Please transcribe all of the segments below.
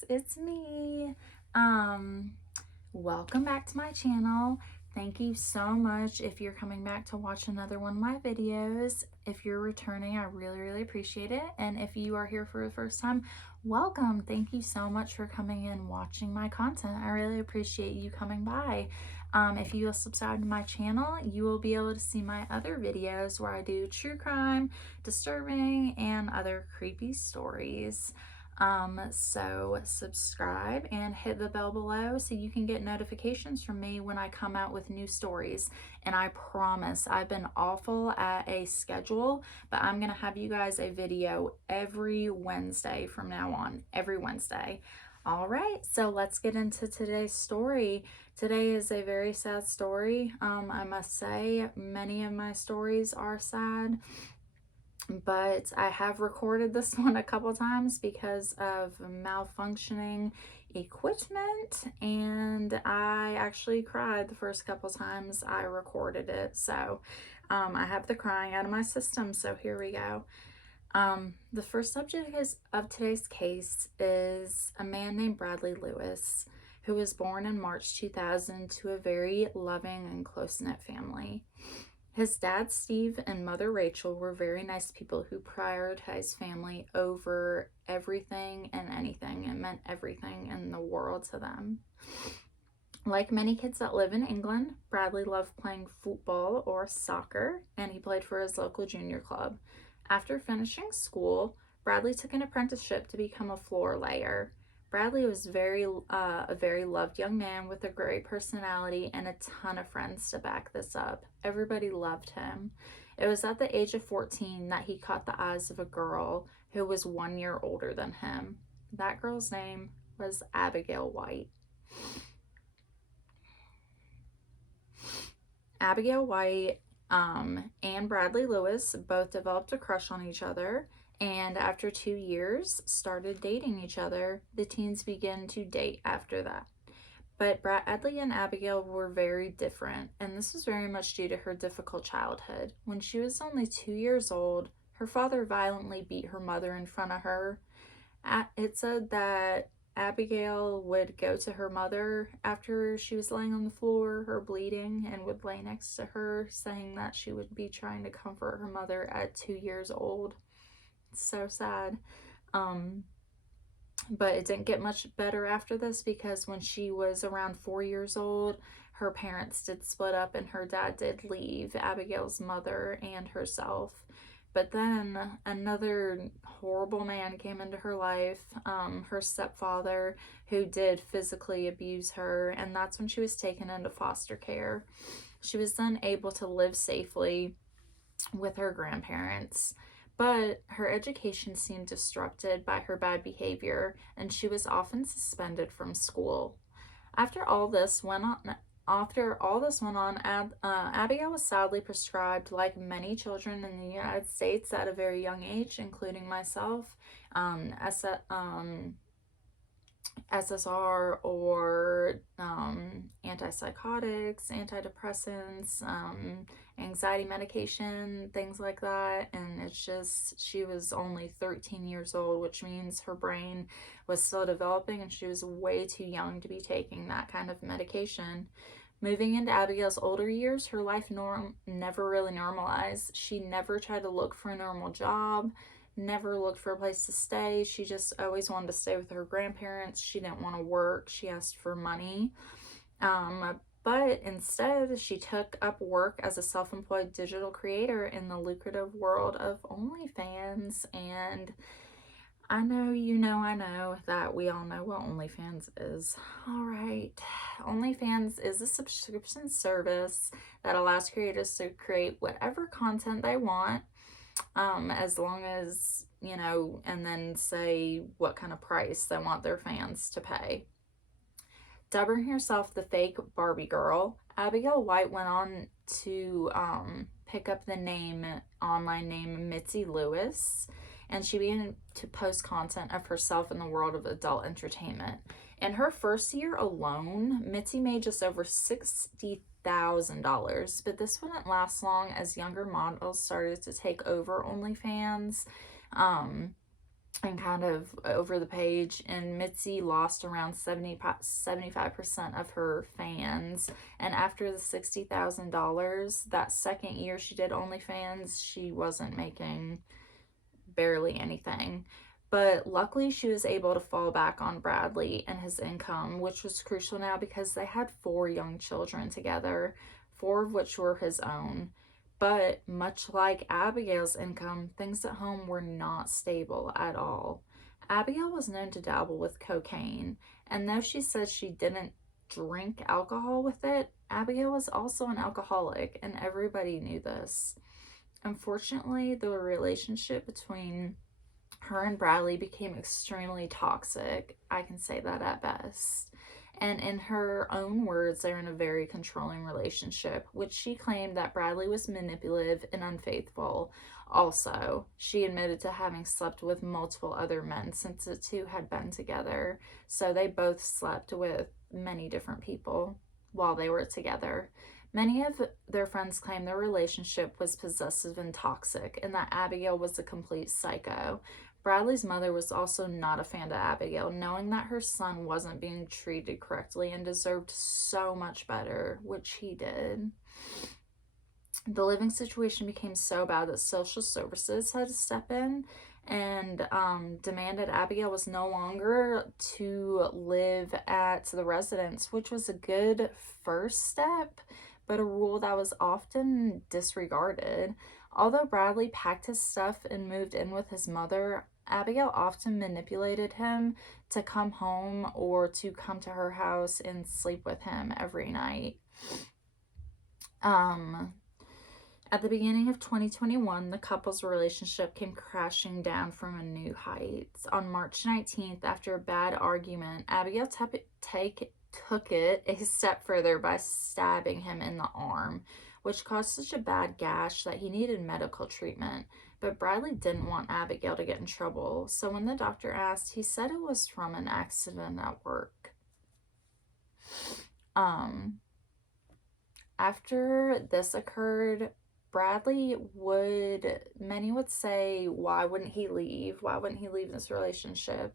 guys, it's me. Welcome back to my channel. Thank you so much if you're coming back to watch another one of my videos. If you're returning, I really appreciate it. And if you are here for the first time, welcome. Thank you so much for coming and watching my content. I really appreciate you coming by. If you will subscribe to my channel, you will be able to see my other videos where I do true crime, disturbing, and other creepy stories. So subscribe and hit the bell below so you can get notifications from me when I come out with new stories. And I promise, I've been awful at a schedule, but I'm gonna have you guys a video every Wednesday from now on, every Wednesday. All right, so let's get into today's story. Today is a very sad story. I must say, many of my stories are sad, but I have recorded this one a couple times because of malfunctioning equipment, and I actually cried the first couple times I recorded it. So I have the crying out of my system, so here we go. The first subject of today's case is a man named Bradley Lewis, who was born in March 2000 to a very loving and close-knit family. His dad, Steve, and mother, Rachel, were very nice people who prioritized family over everything and anything. It meant everything in the world to them. Like many kids that live in England, Bradley loved playing football or soccer, and he played for his local junior club. After finishing school, Bradley took an apprenticeship to become a floor layer. Bradley was a very loved young man with a great personality and a ton of friends to back this up. Everybody loved him. It was at the age of 14 that he caught the eyes of a girl who was 1 year older than him. That girl's name was Abigail White. Abigail White and Bradley Lewis both developed a crush on each other, and after 2 years started dating each other. The teens began to date after that. But Bradley and Abigail were very different, and this was very much due to her difficult childhood. When she was only 2 years old, her father violently beat her mother in front of her. It said that Abigail would go to her mother after she was laying on the floor, her bleeding, and would lay next to her, saying that she would be trying to comfort her mother at 2 years old. It's so sad. But it didn't get much better after this, because when she was around 4 years old, her parents did split up and her dad did leave Abigail's mother and herself. But then another horrible man came into her life, her stepfather, who did physically abuse her, and that's when she was taken into foster care. She was then able to live safely with her grandparents, but her education seemed disrupted by her bad behavior, and she was often suspended from school. After all this went on, Abigail was sadly prescribed, like many children in the United States at a very young age, including myself, SSR or antipsychotics, antidepressants, anxiety medication, things like that. And it's just, she was only 13 years old, which means her brain was still developing, and she was way too young to be taking that kind of medication. Moving into Abigail's older years, her life never really normalized. She never tried to look for a normal job, never looked for a place to stay. She just always wanted to stay with her grandparents. She didn't want to work. She asked for money. But instead, she took up work as a self-employed digital creator in the lucrative world of Onlyfans. And I know I know that we all know what Onlyfans is. All right. OnlyFans is a subscription service that allows creators to create whatever content they want, as long as, and then say what kind of price they want their fans to pay. Dubbing herself the fake Barbie girl, Abigail White went on to pick up the online name Mitzi Lewis, and she began to post content of herself in the world of adult entertainment. In her first year alone, Mitzi made just over $60,000, but this wouldn't last long as younger models started to take over OnlyFans. and kind of over the page, and Mitzi lost around 75% of her fans. And after the $60,000, that second year she did OnlyFans, she wasn't making barely anything. But luckily, she was able to fall back on Bradley and his income, which was crucial now because they had 4 young children together, 4 of which were his own. But much like Abigail's income, things at home were not stable at all. Abigail was known to dabble with cocaine, and though she said she didn't drink alcohol with it, Abigail was also an alcoholic, and everybody knew this. Unfortunately, the relationship between her and Bradley became extremely toxic. I can say that at best. And in her own words, they're in a very controlling relationship, which she claimed that Bradley was manipulative and unfaithful. Also, she admitted to having slept with multiple other men since the two had been together. So they both slept with many different people while they were together. Many of their friends claimed their relationship was possessive and toxic, and that Abigail was a complete psycho. Bradley's mother was also not a fan of Abigail, knowing that her son wasn't being treated correctly and deserved so much better, which he did. The living situation became so bad that social services had to step in and demanded Abigail was no longer to live at the residence, which was a good first step, but a rule that was often disregarded. Although Bradley packed his stuff and moved in with his mother, Abigail often manipulated him to come home or to come to her house and sleep with him every night. At the beginning of 2021, the couple's relationship came crashing down from a new height. On March 19th, after a bad argument, Abigail took it a step further by stabbing him in the arm, which caused such a bad gash that he needed medical treatment. But Bradley didn't want Abigail to get in trouble, so when the doctor asked, he said it was from an accident at work. After this occurred, many would say, why wouldn't he leave? Why wouldn't he leave this relationship?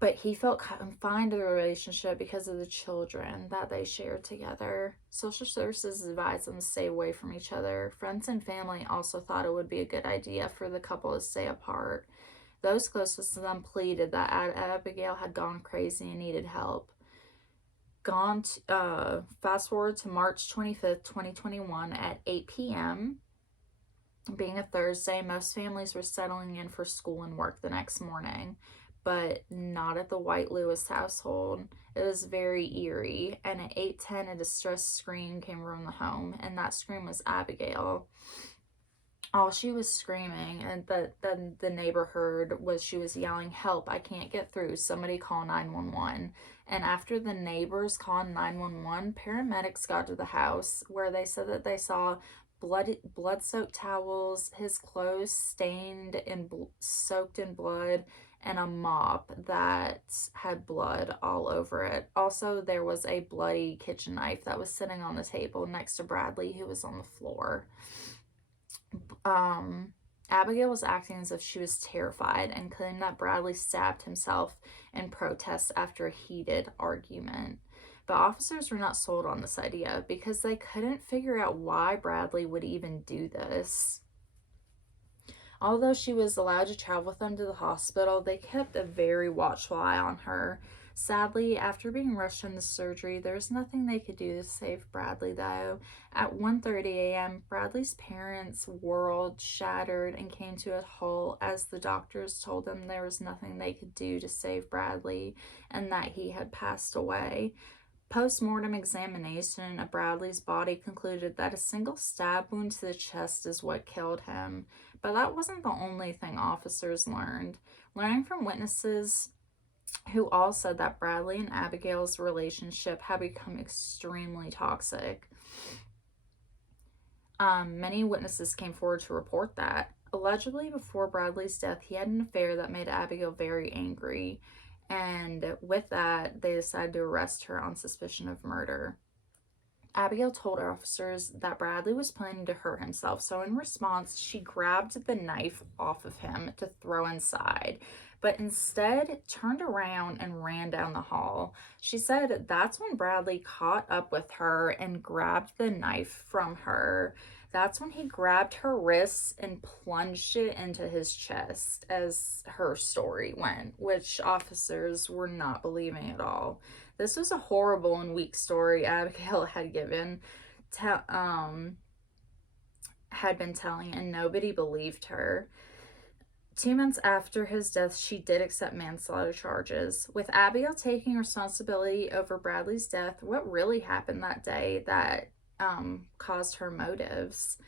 But he felt confined to the relationship because of the children that they shared together. Social services advised them to stay away from each other. Friends and family also thought it would be a good idea for the couple to stay apart. Those closest to them pleaded that Abigail had gone crazy and needed help. Fast forward to March 25th, 2021 at 8 p.m. Being a Thursday, most families were settling in for school and work the next morning, but not at the White Lewis household. It was very eerie, and at 8:10, a distressed scream came from the home, and that scream was Abigail. All she was screaming, and the neighbor heard, was she was yelling, "Help, I can't get through, somebody call 911. And after the neighbors called 911, paramedics got to the house, where they said that they saw blood-soaked towels, his clothes stained and soaked in blood, and a mop that had blood all over it. Also, there was a bloody kitchen knife that was sitting on the table next to Bradley, who was on the floor. Abigail was acting as if she was terrified and claimed that Bradley stabbed himself in protest after a heated argument. But officers were not sold on this idea because they couldn't figure out why Bradley would even do this. Although she was allowed to travel with them to the hospital, they kept a very watchful eye on her. Sadly, after being rushed into surgery, there was nothing they could do to save Bradley, though. At 1:30 a.m., Bradley's parents' world shattered and came to a halt as the doctors told them there was nothing they could do to save Bradley and that he had passed away. Post-mortem examination of Bradley's body concluded that a single stab wound to the chest is what killed him. But that wasn't the only thing officers learned. Learning from witnesses who all said that Bradley and Abigail's relationship had become extremely toxic. Many witnesses came forward to report that. Allegedly, before Bradley's death, he had an affair that made Abigail very angry. And with that, they decided to arrest her on suspicion of murder. Abigail told officers that Bradley was planning to hurt himself, so in response, she grabbed the knife off of him to throw inside, but instead turned around and ran down the hall. She said that's when Bradley caught up with her and grabbed the knife from her. That's when he grabbed her wrists and plunged it into his chest, as her story went, which officers were not believing at all. This was a horrible and weak story Abigail had had been telling, and nobody believed her. 2 months after his death, she did accept manslaughter charges. With Abigail taking responsibility over Bradley's death, what really happened that day that caused her motives?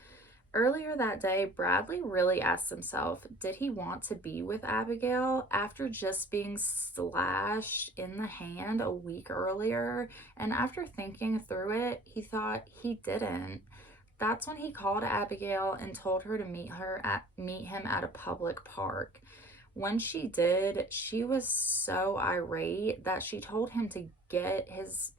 Earlier that day, Bradley really asked himself, did he want to be with Abigail after just being slashed in the hand a week earlier? And after thinking through it, he thought he didn't. That's when he called Abigail and told her to meet him at a public park. When she did, she was so irate that she told him to get his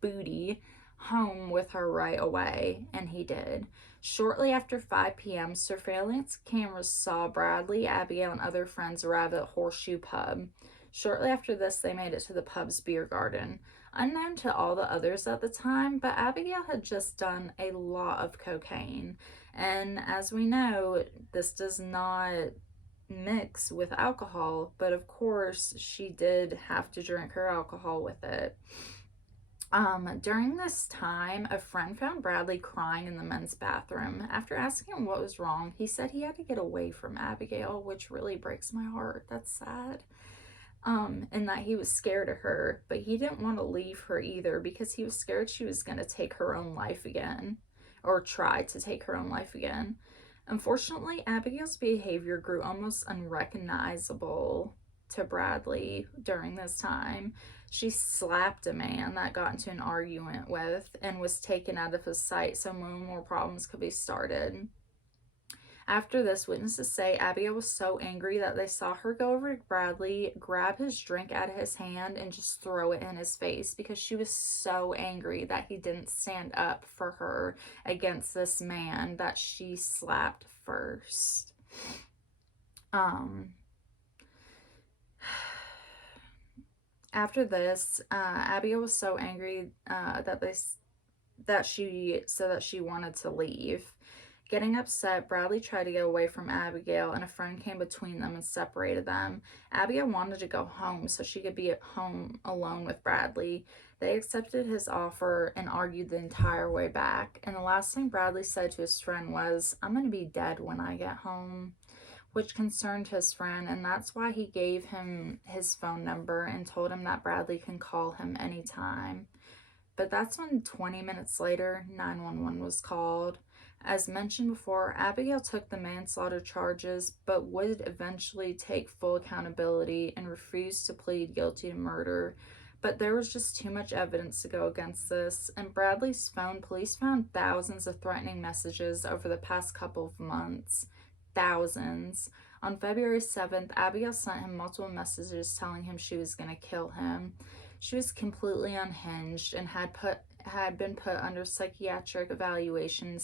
booty home with her right away, and he did. Shortly after 5 p.m., surveillance cameras saw Bradley, Abigail, and other friends arrive at Horseshoe Pub. Shortly after this, they made it to the pub's beer garden. Unknown to all the others at the time, but Abigail had just done a lot of cocaine. And as we know, this does not mix with alcohol, but of course, she did have to drink her alcohol with it. During this time, a friend found Bradley crying in the men's bathroom. After asking him what was wrong, he said he had to get away from Abigail, which really breaks my heart. That's sad. And that he was scared of her, but he didn't want to leave her either because he was scared she was going to take her own life again, or try to take her own life again. Unfortunately, Abigail's behavior grew almost unrecognizable to Bradley during this time. She slapped a man that got into an argument with and was taken out of his sight so no more problems could be started. After this, witnesses say Abigail was so angry that they saw her go over to Bradley, grab his drink out of his hand, and just throw it in his face because she was so angry that he didn't stand up for her against this man that she slapped first. After this, Abigail was so angry that she wanted to leave. Getting upset, Bradley tried to get away from Abigail, and a friend came between them and separated them. Abigail wanted to go home so she could be at home alone with Bradley. They accepted his offer and argued the entire way back. And the last thing Bradley said to his friend was, "I'm going to be dead when I get home," which concerned his friend, and that's why he gave him his phone number and told him that Bradley can call him anytime. But that's when 20 minutes later, 911 was called. As mentioned before, Abigail took the manslaughter charges, but would eventually take full accountability and refused to plead guilty to murder. But there was just too much evidence to go against this. In Bradley's phone, police found thousands of threatening messages over the past couple of months. Thousands. On February 7th, Abigail sent him multiple messages telling him she was going to kill him. She was completely unhinged and had been put under psychiatric evaluation,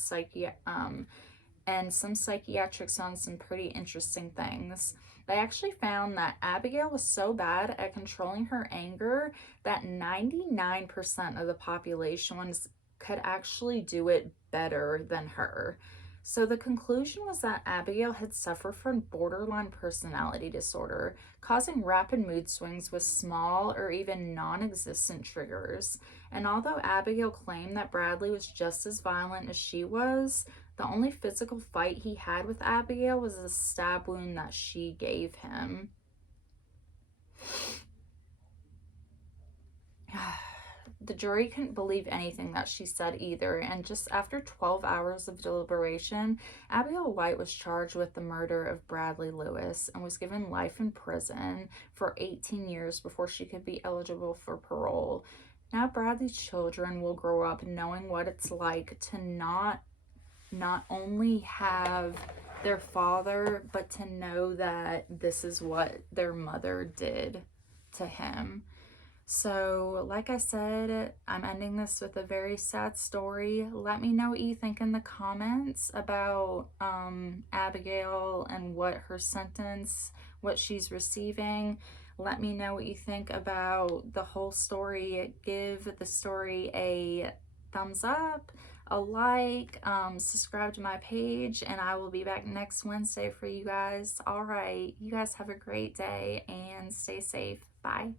and some psychiatrics found some pretty interesting things. They actually found that Abigail was so bad at controlling her anger that 99% of the population could actually do it better than her. So the conclusion was that Abigail had suffered from borderline personality disorder, causing rapid mood swings with small or even non-existent triggers. And although Abigail claimed that Bradley was just as violent as she was, the only physical fight he had with Abigail was a stab wound that she gave him. The jury couldn't believe anything that she said either, and just after 12 hours of deliberation, Abigail White was charged with the murder of Bradley Lewis and was given life in prison for 18 years before she could be eligible for parole. Now Bradley's children will grow up knowing what it's like to not only have their father, but to know that this is what their mother did to him. So, like I said, I'm ending this with a very sad story. Let me know what you think in the comments about Abigail and what her sentence, what she's receiving. Let me know what you think about the whole story. Give the story a thumbs up, a like, subscribe to my page, and I will be back next Wednesday for you guys. All right, you guys have a great day and stay safe. Bye.